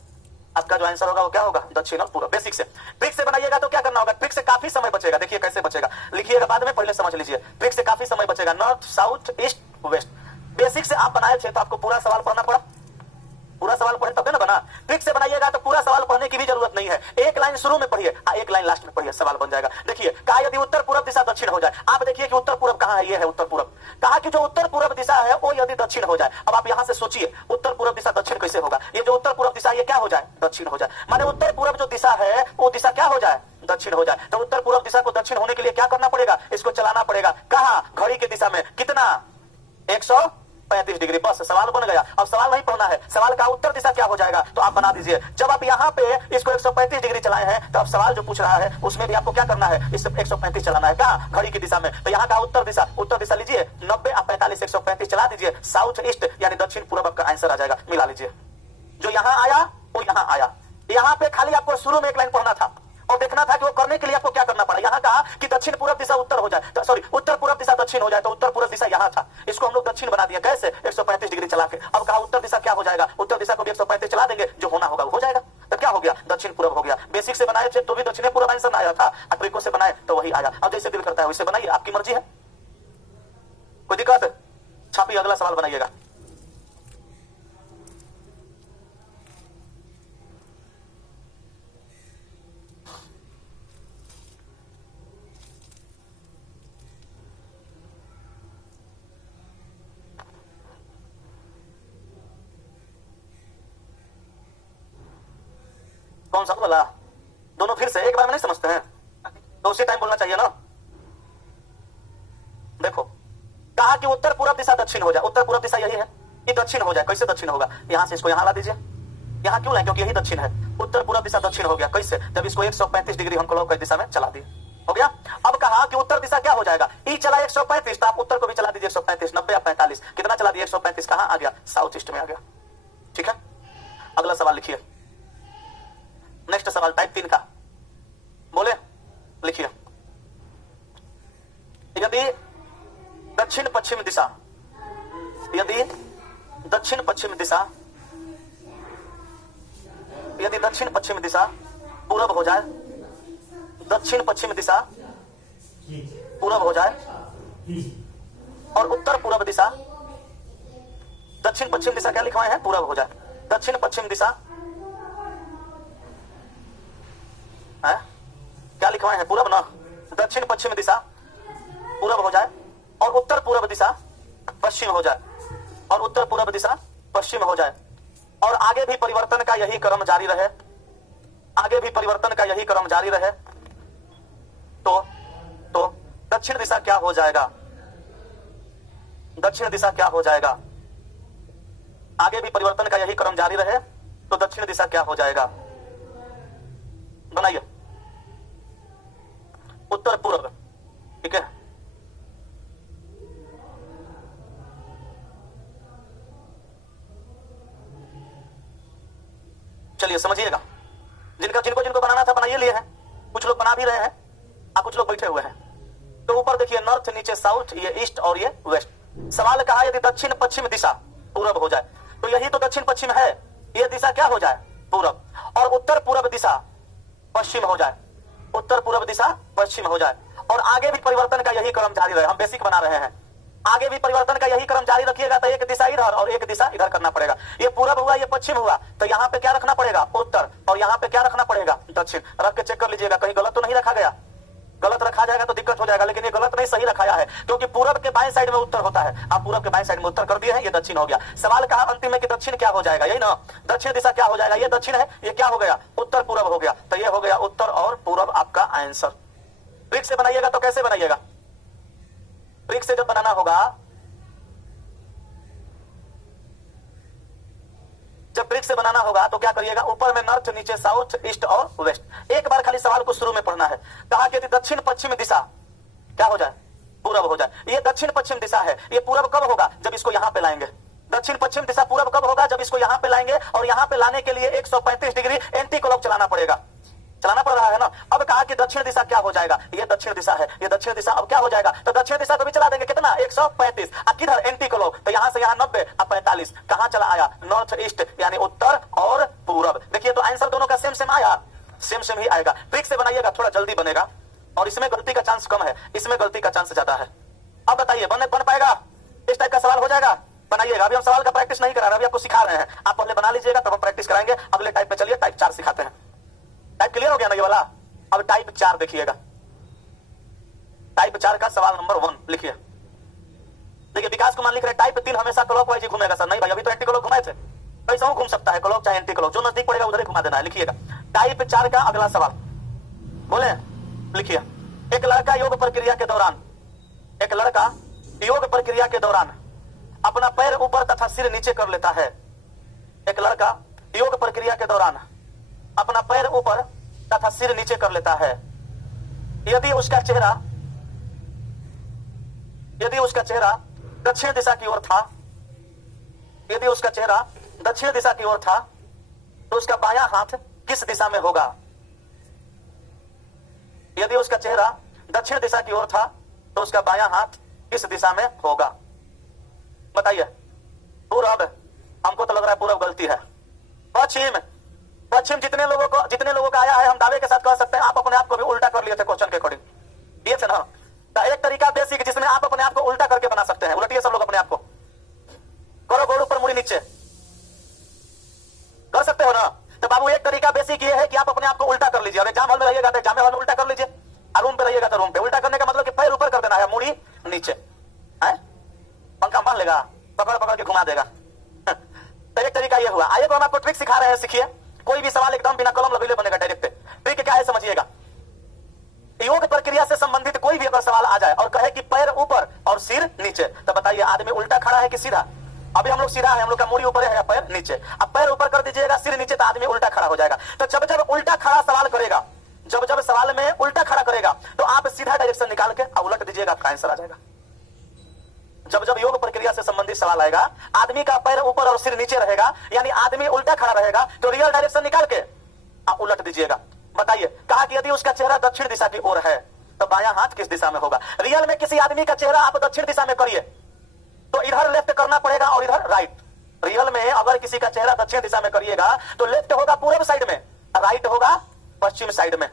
आपका जो आंसर होगा वो क्या होगा, दक्षिण और पूरब। बेसिक से, ट्रिक से बनाइएगा तो क्या करना होगा, ट्रिक से काफी समय बचेगा। देखिए कैसे बचेगा, लिखिएगा बाद में, पहले समझ लीजिए। ट्रिक से काफी समय बचेगा, north south east west. Basic से आप बनाए थे तो आपको पूरा सवाल पढ़ना पड़ा, पूरा सवाल पढ़े तब ना बना। ट्रिक से बनाइएगा तो पूरा सवाल पढ़ने की भी जरूरत नहीं है, एक लाइन शुरू में पढ़िए, एक लाइन लास्ट में पढ़िए, सवाल बन जाएगा। देखिए कहा यदि उत्तर पूरब दिशा दक्षिण हो जाए, आप देखिए कि उत्तर पूरब कहां है, ये है उत्तर पूरब। कहा कि जो उत्तर पूरब दिशा है वो यदि दक्षिण हो जाए। अब आप यहां से सोचिए उत्तर पूरब दिशा दक्षिण कैसे होगा। ये जो उत्तर पूरब दिशा ये क्या हो जाए, दक्षिण हो जाए। माने उत्तर पूरब जो दिशा है वो दिशा क्या हो जाए, दक्षिण हो जाए। तो उत्तर पूरब दिशा को दक्षिण होने के लिए क्या करना पड़ेगा, इसको चलाना पड़ेगा। कहा, घड़ी की दिशा में, कितना, 135 डिग्री। बस सवाल बन गया। अब सवाल नहीं पढ़ना है, सवाल का उत्तर दिशा क्या हो जाएगा तो आप बना दीजिए। जब आप यहाँ पे इसको 135 डिग्री चलाए हैं तो अब सवाल जो पूछ रहा है उसमें भी आपको क्या करना है, इस 135 चलाना है। कहा, घड़ी की दिशा में। तो यहाँ का उत्तर दिशा, उत्तर दिशा लीजिए 90 आप 45 135 चला दीजिए, साउथ ईस्ट यानी दक्षिण पूर्व आपका आंसर आ जाएगा। मिला लीजिए, जो यहाँ आया वो यहाँ आया। यहाँ पे खाली आपको शुरू में एक लाइन पढ़ना था और देखना था कि वो करने के लिए आपको क्या करना पड़ा। यहाँ कहा कि दक्षिण पूरब दिशा उत्तर हो जाए, तो सॉरी उत्तर पूरब दिशा दक्षिण हो जाए, तो उत्तर पूरब दिशा यहाँ था, इसको हम लोग दक्षिण बना दिया। कैसे, 135 डिग्री चला के। अब कहा उत्तर दिशा क्या हो जाएगा, उत्तर दिशा को भी 135 चला देंगे, जो होना होगा वो हो जाएगा। तो क्या हो गया, दक्षिण पूरब हो गया। बेसिक से बनाए थे तो भी दक्षिण पूरब आंसर आया था, ट्रिकों से बनाए तो वही आया। अब जैसे दिल करता है वैसे बनाइए, आपकी मर्जी है। कोई दिक्कत, छापी अगला सवाल बनाइएगा। कौन सा वाला, दोनों फिर से एक बार में नहीं समझते हैं तो उसी टाइम बोलना चाहिए ना। देखो कहा कि उत्तर पूरब दिशा दक्षिण हो जाए, उत्तर पूरब दिशा यही है कि दक्षिण हो जाए। कैसे दक्षिण होगा, यहां से इसको यहां ला दीजिए। यहां क्यों लाए, क्योंकि यही दक्षिण है। उत्तर पूरब दिशा दक्षिण हो गया। कैसे, जब इसको 135 डिग्री हम क्लॉक दिशा में चला दिए, हो गया। अब कहा कि उत्तर दिशा क्या हो जाएगा, ई चला 135, तो आप उत्तर को भी चला दीजिए 135, 90 या 45 कितना चला दिया, 135 कहां आ गया, साउथ ईस्ट में आ गया। ठीक है, अगला सवाल लिखिए। नेक्स्ट सवाल टाइप 3 का, बोले लिखिए। यदि दक्षिण पश्चिम दिशा, यदि दक्षिण पश्चिम दिशा, यदि दक्षिण पश्चिम दिशा पूरब हो जाए, दक्षिण पश्चिम दिशा पूरब हो जाए और उत्तर पूरब दिशा, दक्षिण पश्चिम दिशा क्या लिखवाए हैं, पूरब हो जाए। दक्षिण पश्चिम दिशा है? क्या लिखवाए हैं, पूरब ना। दक्षिण पश्चिम दिशा पूरब हो जाए और उत्तर पूरब दिशा पश्चिम हो जाए, और उत्तर पूरब दिशा पश्चिम हो जाए, और आगे भी परिवर्तन का यही क्रम जारी रहे, आगे भी परिवर्तन का यही क्रम जारी रहे, तो दक्षिण दिशा क्या हो जाएगा, दक्षिण दिशा क्या हो जाएगा। आगे भी परिवर्तन का यही क्रम जारी रहे तो दक्षिण दिशा क्या हो जाएगा, बनाइए। उत्तर पूर्व, ठीक है। चलिए समझिएगा, जिनको बनाना था बनाइए लिए हैं, कुछ लोग बना भी रहे हैं, कुछ लोग बैठे हुए हैं। तो ऊपर देखिए नॉर्थ, नीचे साउथ, ये ईस्ट और ये वेस्ट। सवाल कहा यदि दक्षिण पश्चिम दिशा पूरब हो जाए, तो यही तो दक्षिण पश्चिम है, ये दिशा क्या हो जाए, पूरब, और उत्तर पूरब दिशा पश्चिम हो जाए, उत्तर पूरब दिशा पश्चिम हो जाए, और आगे भी परिवर्तन का यही क्रम जारी रहे। हम बेसिक बना रहे हैं, आगे भी परिवर्तन का यही क्रम जारी रखिएगा तो एक दिशा इधर और एक दिशा इधर करना पड़ेगा। ये पूरब हुआ, ये पश्चिम हुआ, तो यहाँ पे क्या रखना पड़ेगा, उत्तर, और यहाँ पे क्या रखना पड़ेगा, दक्षिण। रख के चेक कर लीजिएगा कहीं गलत तो नहीं रखा गया। गलत रखा जाएगा तो दिक्कत हो जाएगा, लेकिन ये गलत नहीं, सही रखाया है, क्योंकि पूरब के बाएं साइड में उत्तर होता है। आप पूरब के बाएं साइड में उत्तर कर दिए हैं, ये दक्षिण हो गया। सवाल कहा अंतिम में कि दक्षिण क्या हो जाएगा, यही ना, दक्षिण दिशा क्या हो जाएगा, ये दक्षिण है, ये क्या हो गया, उत्तर पूरब हो गया। तो ये हो गया उत्तर और पूरब आपका आंसर। ब्रिक से बनाइएगा तो कैसे बनाइएगा, ब्रिक से जब बनाना होगा, जब ब्रिक से बनाना होगा तो क्या करिएगा, ऊपर में नॉर्थ, नीचे साउथ, ईस्ट और वेस्ट। एक बार खाली सवाल को शुरू में पढ़ना है। कहा कि यदि दक्षिण पश्चिम दिशा क्या हो जाए, पूरब हो जाए। ये दक्षिण पश्चिम दिशा है, ये पूरब कब होगा, जब इसको यहां पे लाएंगे। दक्षिण पश्चिम दिशा पूरब कब होगा, जब इसको यहां पे लाएंगे, और यहां पे लाने के लिए 135 डिग्री एंटी क्लॉक चलाना पड़ेगा, चलाना पड़ रहा है ना। अब कहा कि दक्षिण दिशा क्या हो जाएगा, ये दक्षिण दिशा है, ये दक्षिण दिशा अब क्या हो जाएगा, तो दक्षिण दिशा को भी चला देंगे, कितना 135, अब किधर एंटी क्लॉक, तो यहां से यहां 90, अब 45, कहां चला आया, नॉर्थ ईस्ट, यानी उत्तर और पूरब। देखिए तो आंसर दोनों का सेम सेम आया, सेम सेम ही आएगा। ट्रिक से बनाइएगा, थोड़ा जल्दी बनेगा, और इसमें गलती का चांस कम है, इसमें गलती का चांस ज्यादा है। अब बताइए बन पाएगा, इस टाइप का सवाल हो जाएगा, बनाइएगा। अभी हम सवाल का प्रैक्टिस नहीं करा रहे, अभी आपको सिखा रहे हैं, आप पहले बना लीजिएगा तब हम प्रैक्टिस कराएंगे। अगले टाइप पे चलिए, टाइप 4 सिखाते हैं। टाइप क्लियर हो गया ना ये वाला। अब टाइप 4 देखिएगा, टाइप 4 का सवाल नंबर 1 लिखिए। देखिए विकास कुमार लिख रहे टाइप 3 हमेशा क्लॉकवाइज ही घूमेगा सर। नहीं भाई, अभी तो एंटी क्लॉक घुमाए थे, कैसा घूम सकता है, क्लॉक चाहे एंटी क्लॉक, जो नजदीक पड़ेगा उधर ही घुमा देना है। लिखिएगा टाइप 4 का अगला सवाल, बोले लिखिए। एक लड़का योग प्रक्रिया के दौरान, एक लड़का योग प्रक्रिया के दौरान अपना पैर ऊपर तथा सिर नीचे कर लेता है। एक लड़का योग प्रक्रिया के दौरान अपना पैर ऊपर तथा सिर नीचे कर लेता है। यदि उसका चेहरा दक्षिण दिशा की ओर था, यदि उसका चेहरा दक्षिण दिशा की ओर था तो उसका बायां हाथ किस दिशा में होगा। यदि उसका चेहरा दक्षिण दिशा की ओर था तो उसका बायां हाथ किस दिशा में होगा, बताइए। पूरब, हमको तो लग रहा है पूरब गलती है। पश्चिम, पश्चिम जितने लोगों का आया है हम दावे के साथ कह सकते हैं, आप अपने आप को भी उल्टा कर लिए थे क्वेश्चन के अकॉर्डिंग, दिए थे ना। तो एक तरीका बेसिक जिसमें आप अपने आप को उल्टा करके बना सकते हैं, उलटिए सब लोग अपने आप को, करो गोड़ ऊपर मुड़ी नीचे, कर सकते हो ना। तो बाबू एक तरीका बेसिक ये है कि आप अपने आप को उल्टा कर लीजिए। अगर एग्जाम हॉल में रहिएगा तो एग्जाम हॉल में उल्टा कर लीजिए, और रूम पे रहिएगा तो रूम पे। उल्टा करने का मतलब कि पैर ऊपर कर देना है, मुड़ी नीचे है, पंखा बांध लेगा, पकड़ पकड़ के घुमा देगा। तो एक तरीका ये हुआ। आइए तो हम आपको ट्रिक सिखा रहे हैं, सीखिए। कोई भी सवाल एकदम बिना कलम लगे बनेगा, डायरेक्ट। ट्रिक क्या है समझिएगा। योग प्रक्रिया से संबंधित कोई भी अगर सवाल आ जाए और कहे कि पैर ऊपर और सिर नीचे, तो बताइए आदमी उल्टा खड़ा है कि सीधा। अभी हम लोग सीधा है, हम लोग का मुड़ी ऊपर है, पैर नीचे। अब पैर ऊपर कर दीजिएगा, सिर नीचे, तो आदमी उल्टा खड़ा हो जाएगा। तो जब जब उल्टा खड़ा सवाल करेगा, जब जब सवाल में उल्टा खड़ा करेगा, तो आप सीधा डायरेक्शन निकाल के उलट दीजिएगा, आपका आंसर आ जाएगा। जब जब योग प्रक्रिया से संबंधित सवाल आएगा, आदमी का पैर ऊपर और सिर नीचे रहेगा, यानी आदमी उल्टा खड़ा रहेगा, तो रियल डायरेक्शन निकाल के आप उलट दीजिएगा। बताइए, कहा कि यदि उसका चेहरा दक्षिण दिशा की ओर है तो बायां हाथ किस दिशा में होगा। रियल में किसी आदमी का चेहरा आप दक्षिण दिशा में करिए तो इधर लेफ्ट करना पड़ेगा और इधर राइट। रियल में अगर किसी का चेहरा दक्षिण दिशा में करिएगा तो लेफ्ट होगा पूर्व साइड में, राइट होगा पश्चिम साइड में।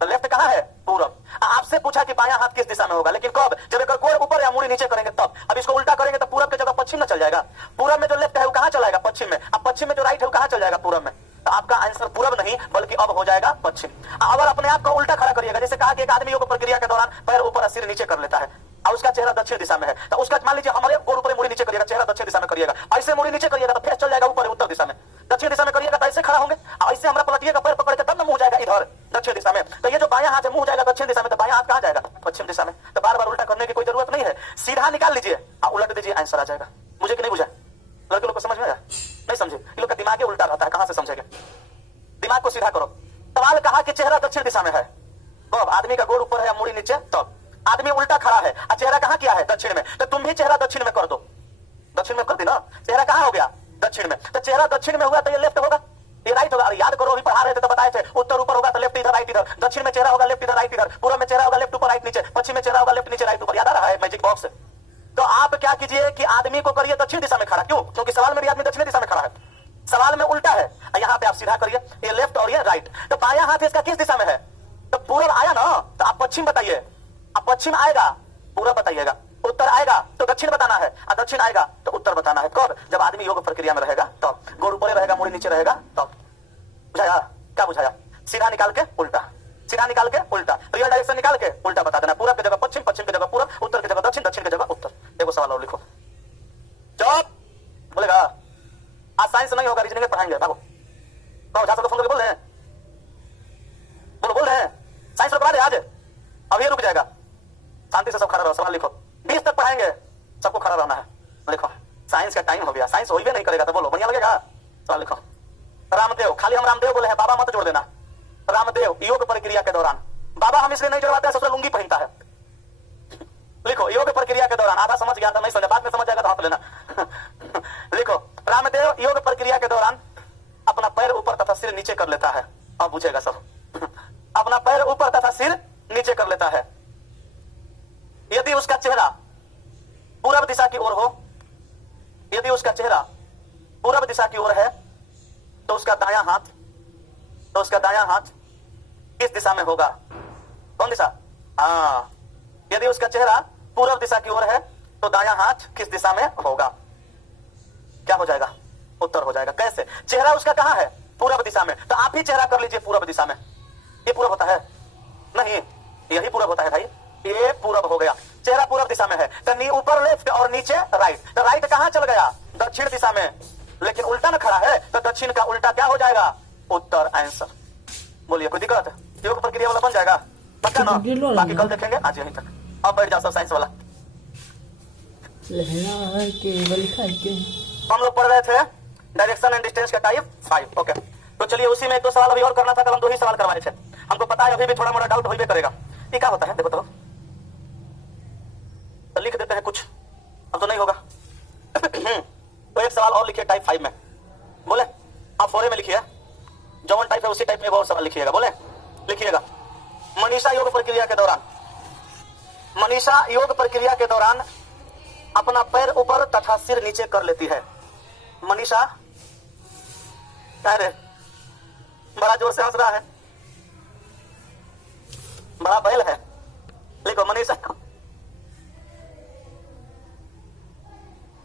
तो लेफ्ट कहां है, पूरब। आपसे पूछा कि बायां हाथ किस दिशा में होगा, लेकिन कब, जब एक कोण ऊपर या मुड़ी नीचे करेंगे तब। अब इसको उल्टा करेंगे तो पूरब की जगह पश्चिम में चल जाएगा। पूरब में जो लेफ्ट है वो कहां चलाएगा, पश्चिम में। अब पश्चिम में जो राइट है वो कहां चल जाएगा, पूरब में। तो आपका आंसर पूरब नहीं बल्कि अब हो जाएगा पश्चिम। अगर अपने आप को उल्टा खड़ा करिएगा, जैसे कहा कि एक आदमी योग प्रक्रिया के दौरान पैर ऊपर और सिर नीचे कर लेता है और उसका चेहरा दक्षिण दिशा में है, तो उसका मान लीजिए हमारे गोड़ ऊपर मुड़ी नीचे करिएगा, चेहरा दक्षिण दिशा में करिएगा। ऐसे मुड़ी नीचे करिएगा तो फेस चल जाएगा ऊपर उत्तर दिशा में। दक्षिण दिशा में करिएगा तो ऐसे खड़ा होंगे, और ऐसे हमारा पलटिएगा पैर पकड़ के, तब ना मुंह जाएगा इधर दक्षिण दिशा में। तो ये जो बायां हाथ है मुंह जाएगा दक्षिण दिशा में, तो बायां हाथ कहां जाएगा, पश्चिम दिशा में। तो बार बार उल्टा करने की कोई जरूरत नहीं है, सीधा निकाल लीजिए और उलट दीजिए, आंसर आ जाएगा। मुझे कि नहीं बुझा, लड़के लोग को समझ में आया, नहीं समझे, ये लोग का दिमाग उल्टा रहता है, कहां से समझेंगे। दिमाग को सीधा करो। सवाल कहा कि चेहरा दक्षिण दिशा में है, कब, आदमी का गोड़ ऊपर है या मुड़ी नीचे, तब। आदमी उल्टा खड़ा है और चेहरा कहां किया है, दक्षिण में, तो तुम भी चेहरा दक्षिण में कर दो। दक्षिण में कर दी ना, चेहरा कहां हो गया, दक्षिण में। तो चेहरा दक्षिण में हुआ तो ये लेफ्ट होगा, ये राइट होगा। याद करो, अभी पढ़ा रहे थे तो बताए थे, उत्तर ऊपर होगा तो लेफ्ट इधर, राइट इधर। दक्षिण में चेहरा होगा लेफ्ट इधर, राइट इधर। पूर्व में चेहरा होगा लेफ्ट ऊपर, राइट नीचे। पश्चिम में चेहरा होगा लेफ्ट नीचे, राइट ऊपर। याद आ रहा है मैजिक बॉक्स। तो आप क्या कीजिए कि आदमी को करिए दक्षिण दिशा में खड़ा, क्यों, क्योंकि सवाल में भी आदमी दक्षिण दिशा में खड़ा है, सवाल में उल्टा है। यहाँ पे आप सीधा करिए, ये लेफ्ट और ये राइट। तो बायां हाथ इसका किस दिशा में है, तो पूरब आया ना, तो आप पश्चिम बताइए। अब पश्चिम आएगा पूरब बताइएगा, उत्तर आएगा तो दक्षिण बताना है, और दक्षिण आएगा तो उत्तर बताना है। कब, जब आदमी योग प्रक्रिया में रहेगा तब। गोड़ ऊपर रहेगा मुड़ी नीचे रहेगा तब। बुझाया, क्या बुझाया, सीधा निकाल के उल्टा। सीधा निकाल के उल्टा, रियल डायरेक्शन निकाल के उल्टा बता देना। पूरब की जगह पश्चिम, पश्चिम की जगह पूरब, उत्तर की जगह दक्षिण, दक्षिण की जगह उत्तर। देखो सवाल और लिखो। जवाब बोलेगा आज साइंस नहीं होगा, रीजनिंग पढ़ाएंगे। भागो कहो, जा सकते फोन करके बोल रहे हैं, बोल रहे हैं साइंस रुकवा दे आज, अब ये रुक जाएगा। शांति से सब खड़ा रहो, सवाल लिखो। 20 तक पढ़ाएंगे, सबको खड़ा रहना है। लिखो साइंस का टाइम हो गया, साइंस हो ही नहीं करेगा तो बोलो बढ़िया लगेगा। सवाल लिखो। रामदेव, खाली हम रामदेव बोले हैं, बाबा मत जोड़ देना। रामदेव योग प्रक्रिया के दौरान, बाबा हम इसलिए नहीं जोड़वाते हैं, सबसे लुंगी पहनता है। लिखो योग प्रक्रिया के दौरान, आधा समझ गया था नहीं समझा, बाद में समझ जाएगा तो हाथ लेना। लिखो रामदेव योग प्रक्रिया के दौरान अपना पैर ऊपर तथा सिर नीचे कर लेता है। अब पूछेगा सब। अपना पैर ऊपर तथा सिर नीचे कर लेता है। यदि उसका चेहरा पूरब दिशा की ओर हो, यदि उसका चेहरा पूरब दिशा की ओर है तो उसका दायां हाथ, तो उसका दायां हाथ किस दिशा में होगा? कौन दिशा? हाँ, यदि उसका चेहरा पूरब दिशा की ओर है तो दायां हाथ किस दिशा में होगा? क्या हो जाएगा? उत्तर हो जाएगा। कैसे? चेहरा उसका कहां है? पूरब दिशा में, तो आप ही चेहरा कर लीजिए पूरब दिशा में। ये पूरब होता है? नहीं, यही पूरब होता है भाई, ये पूरब हो गया। चेहरा पूरब दिशा में है तो ऊपर लेफ्ट और नीचे राइट, तो राइट कहां चल गया? दक्षिण दिशा में, लेकिन उल्टा न खड़ा है तो दक्षिण का उल्टा क्या हो जाएगा? उत्तर। आंसर बोलिए, कोई दिक्कत? योग प्रक्रिया वाला बन जाएगा पक्का ना? बाकी कल देखेंगे, आज यहीं तक। अब बैठ जाओ सब साइंस वाला। हम लोग पढ़ रहे थे डायरेक्शन एंड डिस्टेंस का टाइप 5। ओके, तो चलिए उसी में एक दो सवाल अभी और करना था। कल हम 2 ही सवाल करवाए थे। हमको पता है अभी भी थोड़ा मोड़ा डाउट हो ही करेगा। ये क्या होता है देखो तो लिख देते हैं कुछ, अब तो नहीं होगा। तो एक सवाल और लिखिए टाइप 5 में। बोले आप 4A में लिखिए, जो वन टाइप है उसी टाइप में और सवाल लिखिएगा। बोले लिखिएगा। मनीषा योग प्रक्रिया के दौरान, मनीषा योग प्रक्रिया के दौरान अपना पैर ऊपर तथा सिर नीचे कर लेती है। मनीषा, अरे बड़ा जोर से हंस रहा है, बड़ा बैल है। लिखो मनीषा।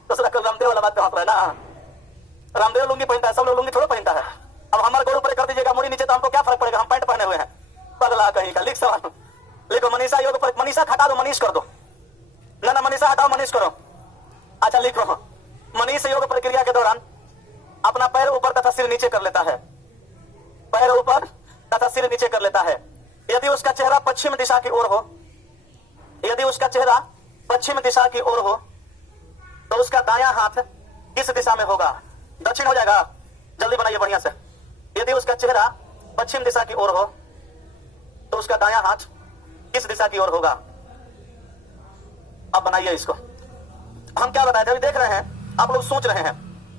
दूसरा कल रामदेव वाला बात पे हंस रहा है ना। रामदेव लुंगी पहनता है, सब लोग लुंगी थोड़ा पहनता है। अब हमारे गोड़ ऊपर कर दीजिएगा, मुड़ी नीचे, तो हमको क्या फर्क पड़ेगा? हम पैंट पहने हुए हैं, पगला कहीं का। लिख सवाल, लिखो मनीषा योग पर, मनीषा हटा दो, मनीष कर दो। ना मनीषा हटाओ, मनीष करो। अच्छा लिखो, मनीष योग प्रक्रिया के दौरान अपना पैर ऊपर तथा सिर नीचे कर लेता है। पैर ऊपर तथा सिर नीचे कर लेता है। यदि उसका चेहरा पश्चिम दिशा की ओर हो, यदि उसका चेहरा पश्चिम दिशा की ओर हो तो उसका दायां हाथ किस दिशा में होगा? दक्षिण हो जाएगा। जल्दी बनाइए बढ़िया से। यदि उसका चेहरा पश्चिम दिशा की ओर हो तो उसका दायां हाथ किस दिशा की ओर होगा? अब बनाइए इसको। हम क्या बताए थे? अभी देख रहे हैं, आप लोग सोच रहे हैं,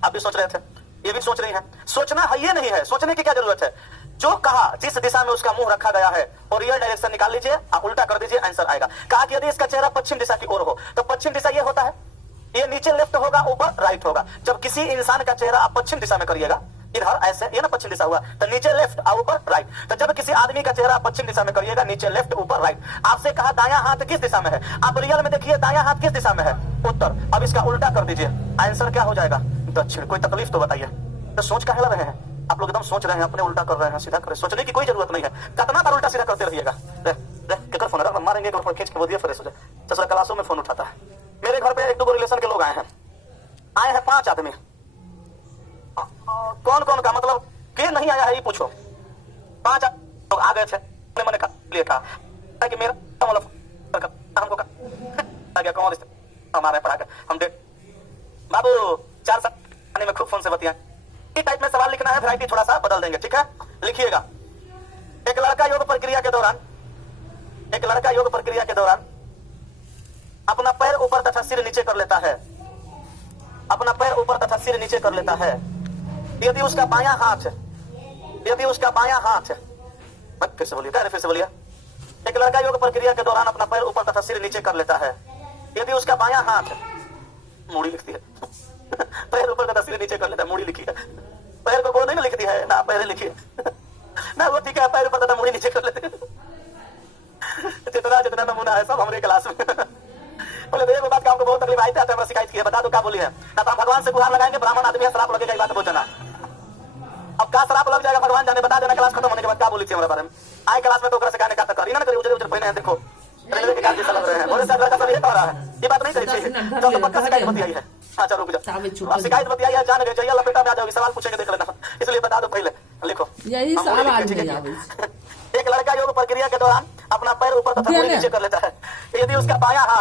आप भी सोच रहे थे, ये भी सोच रही है। सोचना है ये नहीं है, सोचने की क्या जरूरत है? जो कहा, जिस दिशा में उसका मुंह रखा गया है और रियल डायरेक्शन निकाल लीजिए, आप उल्टा कर दीजिए, आंसर आएगा। कहा कि यदि इसका चेहरा पश्चिम दिशा की ओर हो तो पश्चिम दिशा ये होता है, ये नीचे लेफ्ट होगा, ऊपर राइट होगा। जब किसी इंसान का चेहरा आप पश्चिम दिशा में करिएगा, इधर ऐसे, ये ना पश्चिम दिशा हुआ, तो नीचे लेफ्ट और ऊपर राइट। तो जब किसी आदमी का चेहरा पश्चिम दिशा में करिएगा, नीचे लेफ्ट ऊपर राइट। आपसे कहा दायां हाथ किस दिशा में है, आप रियल में देखिए दायां हाथ किस दिशा में है? उत्तर। अब इसका उल्टा कर दीजिए, आंसर क्या हो जाएगा? दक्षिण। कोई तकलीफ तो बताइए। तो सोच क्या रहे हैं आप लोग? एकदम सोच रहे हैं, अपने उल्टा कर रहे हैं, सीधा करें। सोचने की कोई जरूरत नहीं है, कितना बार उल्टा सीधा करते रहिएगा। फोन है, मारेंगे खींच के बोलिए फ्रेश हो जाए। दूसरा क्लासों में फोन उठाता है। मेरे घर पे 1-2 रिलेशन के लोग आए हैं 5 आदमी। कौन कौन का मतलब के नहीं आया है ये पूछो। 5 लोग आ गए थे, मैंने कहा कि मेरा मतलब हमको गया कौन हमारे पढ़ा के हम डेट बाबू 4 साल में खूब फोन से बतिया। इस टाइप में सवाल लिखना है, वैरायटी थोड़ा सा बदल देंगे, ठीक है? लिखिएगा। एक लड़का योग प्रक्रिया के दौरान, एक लड़का योग प्रक्रिया के दौरान अपना पैर ऊपर तथा सिर नीचे कर लेता है। अपना पैर ऊपर तथा सिर नीचे कर लेता है। यदि उसका बायां हाथ, यदि उसका बायां हाथ, फिर से बोलिए, फिर से बोलिए। एक लड़का योग प्रक्रिया के दौरान अपना पैर ऊपर तथा सिर नीचे कर लेता है। यदि उसका बायां हाथ, मूड़ी लिखती है, पैर ऊपर तथा सिर नीचे कर लेता है, मूड़ी लिखी है। पैर को गोड़ नहीं लिखती है ना, पैर लिखिए ना, वो ठीक है, पैर ऊपर तथा मूड़ी नीचे कर लेते हैं। जितना जितना नमूना है सब हमारे क्लास में। बोले देखो बात का हमको बहुत तकलीफ आई थी, आपने शिकायत की है, बता दो क्या बोली है? ना तो हम भगवान से गुहार लगाएंगे, ब्राह्मण आदमी है, श्राप लगेगा, बात बोलना। अब क्या श्राप लग जाएगा भगवान मैंने बता देना क्लास खत्म होने के बाद क्या बोली थी हमारे बारे में। आए क्लास में तो ओकरा से कहने का करी ना करे उजरे उजरे पहने हैं, देखो रेलवे के कार्ड जैसा लग रहे हैं। बोले सर लड़का सब ये कह रहा है, ये बात नहीं कही चाहिए। तो पक्का शिकायत बतियाई है। अच्छा रुक जाओ, अब शिकायत बतियाई है, जान गए चाहिए लपेटा में आ जाओगी, सवाल पूछेंगे देख लेना, इसलिए बता दो पहले। लिखो यही सवाल एक लड़का योग प्रक्रिया के दौरान अपना पैर ऊपर तथा नीचे कर लेता है। यदि उसका बायां हाथ